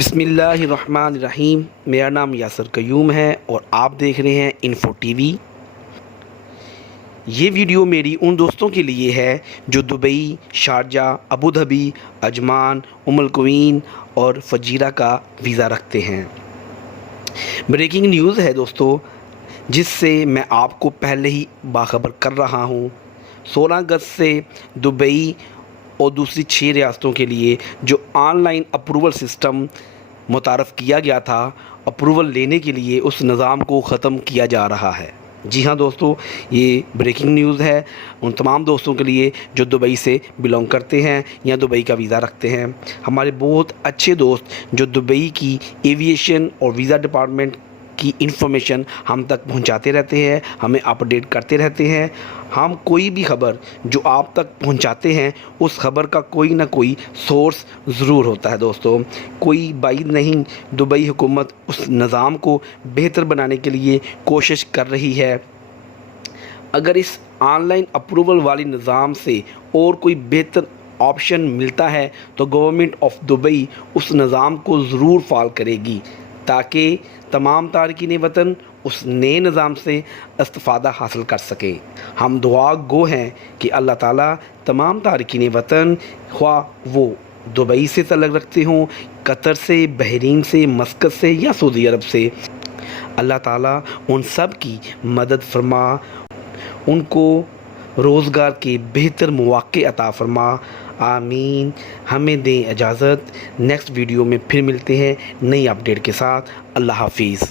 बिस्मिल्लाहिर्रहमानिर्रहीम। मेरा नाम यासर क़य्यूम है और आप देख रहे हैं इन्फो टीवी। ये वीडियो मेरी उन दोस्तों के लिए है जो Dubai, Sharjah, Abu Dhabi, Ajman, Umm al Quwain और फजीरा का वीज़ा रखते हैं। ब्रेकिंग न्यूज़ है दोस्तों, जिससे मैं आपको पहले ही बाखबर कर रहा हूँ। 16 अगस्त से दुबई और दूसरी 6 रियासतों के लिए जो ऑनलाइन अप्रूवल सिस्टम मुतारफ़ किया गया था, अप्रूवल लेने के लिए उस निज़ाम को ख़त्म किया जा रहा है। जी हाँ दोस्तों, ये ब्रेकिंग न्यूज़ है उन तमाम दोस्तों के लिए जो दुबई से बिलोंग करते हैं या दुबई का वीज़ा रखते हैं। हमारे बहुत अच्छे दोस्त जो दुबई की एविएशन और वीज़ा डिपार्टमेंट की इन्फॉर्मेशन हम तक पहुंचाते रहते हैं, हमें अपडेट करते रहते हैं। हम कोई भी ख़बर जो आप तक पहुंचाते हैं, उस ख़बर का कोई ना कोई सोर्स ज़रूर होता है दोस्तों। कोई बाइद नहीं, दुबई हुकूमत उस निज़ाम को बेहतर बनाने के लिए कोशिश कर रही है। अगर इस ऑनलाइन अप्रूवल वाली निज़ाम से और कोई बेहतर ऑप्शन मिलता है तो गवर्नमेंट ऑफ दुबई उस निज़ाम को ज़रूर फॉलो करेगी, ताकि तमाम तारकीन वतन उस नए निज़ाम से इस्तिफ़ादा हासिल कर सकें। हम दुआ गो हैं कि अल्लाह ताला तमाम तारकीन वतन, ख्वाह वो दुबई से तल्लुक़ रखते हों, कतर से, बहरीन से, मस्कत से या सऊदी अरब से, अल्लाह ताला उन सब की मदद फरमा, उनको रोज़गार के बेहतर मौक़े अता फ़रमा। आमीन। हमें दें इजाज़त, नेक्स्ट वीडियो में फिर मिलते हैं नई अपडेट के साथ। अल्लाह हाफ़िज़।